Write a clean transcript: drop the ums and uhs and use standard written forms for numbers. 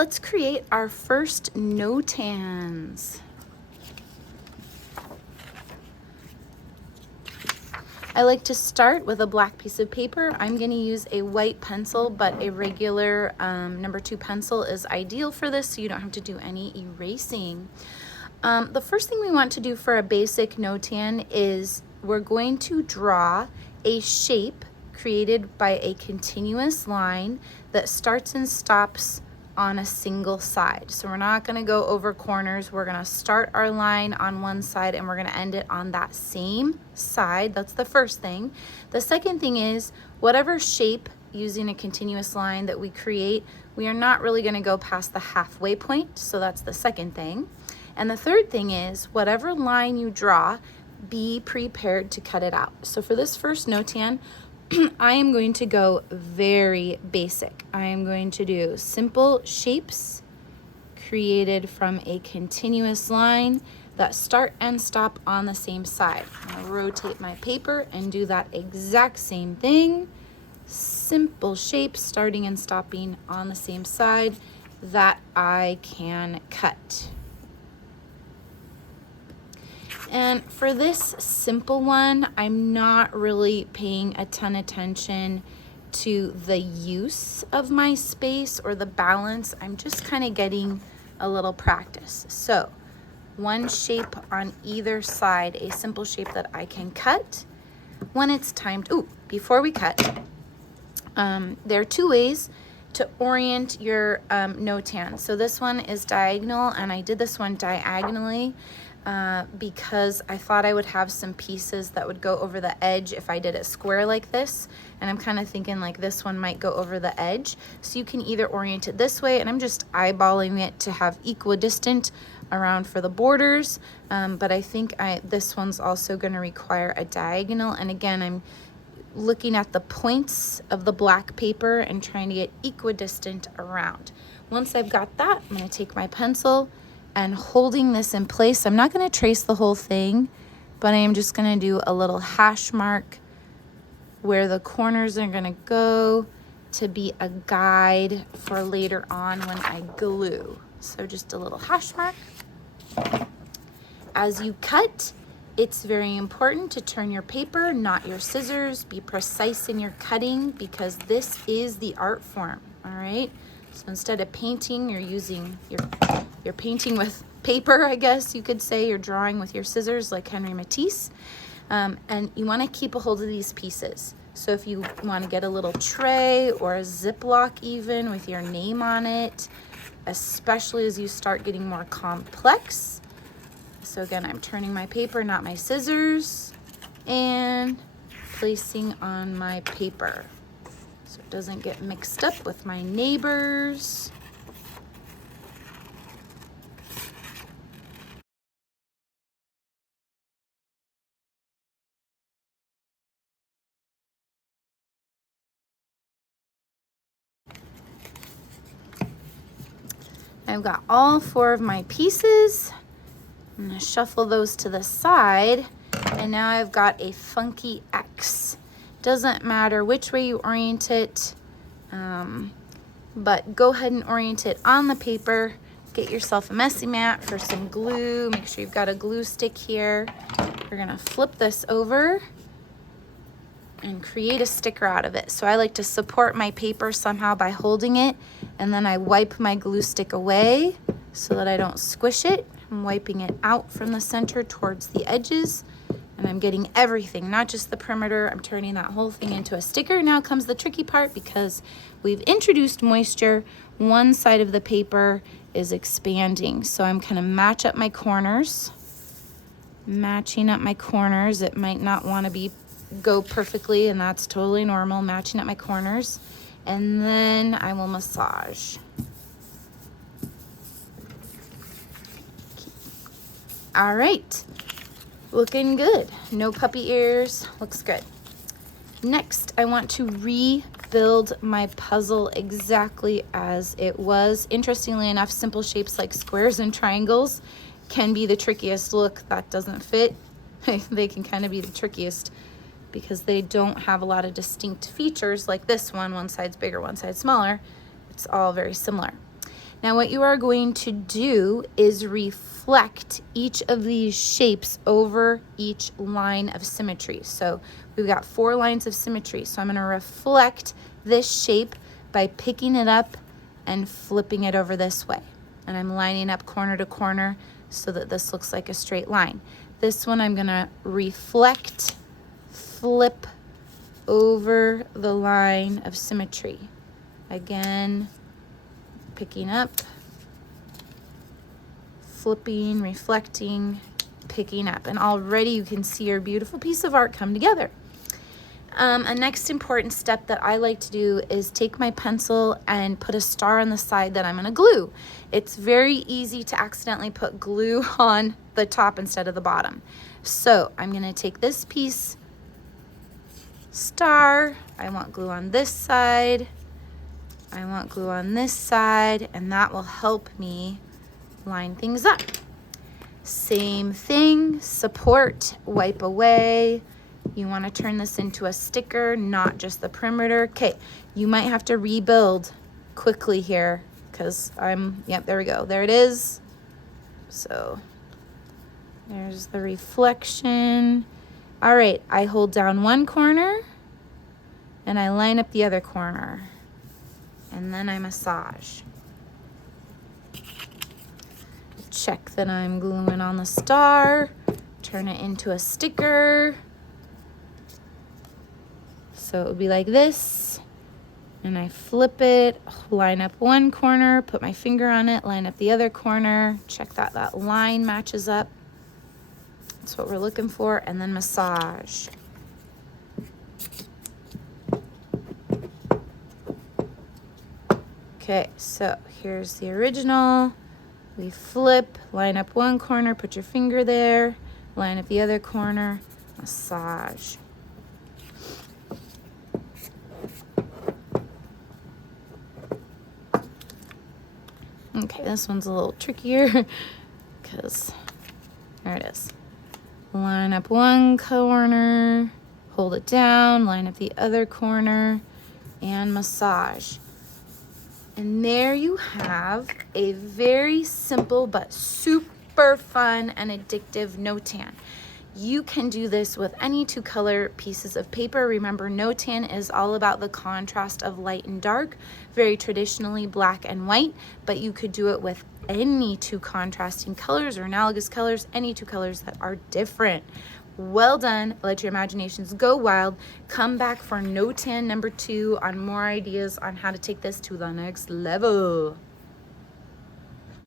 let's create our first Notans. I like to start with a black piece of paper. I'm going to use a white pencil, but a regular number 2 pencil is ideal for this, so you don't have to do any erasing. The first thing we want to do for a basic Notan is we're going to draw a shape created by a continuous line that starts and stops on a single side. So we're not going to go over corners. We're going to start our line on one side and we're going to end it on that same side. That's the first thing. The second thing is whatever shape using a continuous line that we create, we are not really going to go past the halfway point. So that's the second thing. And the third thing is whatever line you draw, be prepared to cut it out. So for this first Notan, I am going to go very basic. I am going to do simple shapes created from a continuous line that start and stop on the same side. I'm going to rotate my paper and do that exact same thing. Simple shapes starting and stopping on the same side that I can cut. And for this simple one, I'm not really paying a ton of attention to the use of my space or the balance. I'm just kind of getting a little practice. So one shape on either side, a simple shape that I can cut when it's time to, before we cut, there are 2 ways to orient your Notan. So this one is diagonal, and I did this one diagonally because I thought I would have some pieces that would go over the edge if I did it square like this, and I'm kind of thinking like this one might go over the edge. So you can either orient it this way, and I'm just eyeballing it to have equidistant around for the borders, but I think this one's also going to require a diagonal, and again I'm looking at the points of the black paper and trying to get equidistant around. Once I've got that, I'm going to take my pencil and holding this in place. I'm not going to trace the whole thing, but I am just going to do a little hash mark where the corners are going to go to be a guide for later on when I glue. So just a little hash mark. As you cut, it's very important to turn your paper, not your scissors. Be precise in your cutting because this is the art form, all right? So instead of painting, you're using you're painting with paper, I guess you could say. You're drawing with your scissors like Henry Matisse. And you want to keep a hold of these pieces. So if you want to get a little tray or a Ziploc even with your name on it, especially as you start getting more complex. So again, I'm turning my paper, not my scissors, and placing on my paper so it doesn't get mixed up with my neighbors. I've got all 4 of my pieces. I'm going to shuffle those to the side, and now I've got a funky X. Doesn't matter which way you orient it, but go ahead and orient it on the paper. Get yourself a messy mat for some glue. Make sure you've got a glue stick here. We're going to flip this over and create a sticker out of it. So I like to support my paper somehow by holding it, and then I wipe my glue stick away so that I don't squish it. I'm wiping it out from the center towards the edges, and I'm getting everything, not just the perimeter. I'm turning that whole thing into a sticker. Now comes the tricky part because we've introduced moisture. One side of the paper is expanding, so I'm kind of matching up my corners. It might not want to go perfectly, and that's totally normal. Matching up my corners, and then I will massage. All right, looking good. No puppy ears, looks good. Next, I want to rebuild my puzzle exactly as it was. Interestingly enough, simple shapes like squares and triangles can be the trickiest. Look, that doesn't fit. They can kind of be the trickiest because they don't have a lot of distinct features like this one. One side's bigger, one side's smaller. It's all very similar. Now what you are going to do is reflect each of these shapes over each line of symmetry. So we've got 4 lines of symmetry. So I'm going to reflect this shape by picking it up and flipping it over this way. And I'm lining up corner to corner so that this looks like a straight line. This one I'm going to reflect, flip over the line of symmetry. Again, picking up, flipping, reflecting, picking up. And already you can see your beautiful piece of art come together. A next important step that I like to do is take my pencil and put a star on the side that I'm going to glue. It's very easy to accidentally put glue on the top instead of the bottom. So I'm going to take this piece, star, I want glue on this side, I want glue on this side, and that will help me line things up. Same thing, support, wipe away. You want to turn this into a sticker, not just the perimeter. Okay, you might have to rebuild quickly here because yep, there we go. There it is. So there's the reflection. All right, I hold down one corner and I line up the other corner. And then I massage. Check that I'm gluing on the star, turn it into a sticker. So it would be like this, and I flip it, line up one corner, put my finger on it, line up the other corner, check that that line matches up. That's what we're looking for, and then massage. Okay, so here's the original. We flip, line up one corner, put your finger there, line up the other corner, massage. Okay, this one's a little trickier because there it is. Line up one corner, hold it down, line up the other corner, and massage. And there you have a very simple but super fun and addictive Notan. You can do this with any 2 color pieces of paper. Remember, Notan is all about the contrast of light and dark, very traditionally black and white, but you could do it with any 2 contrasting colors or analogous colors, any 2 colors that are different. Well done. Let your imaginations go wild. Come back for Notan number 2 on more ideas on how to take this to the next level.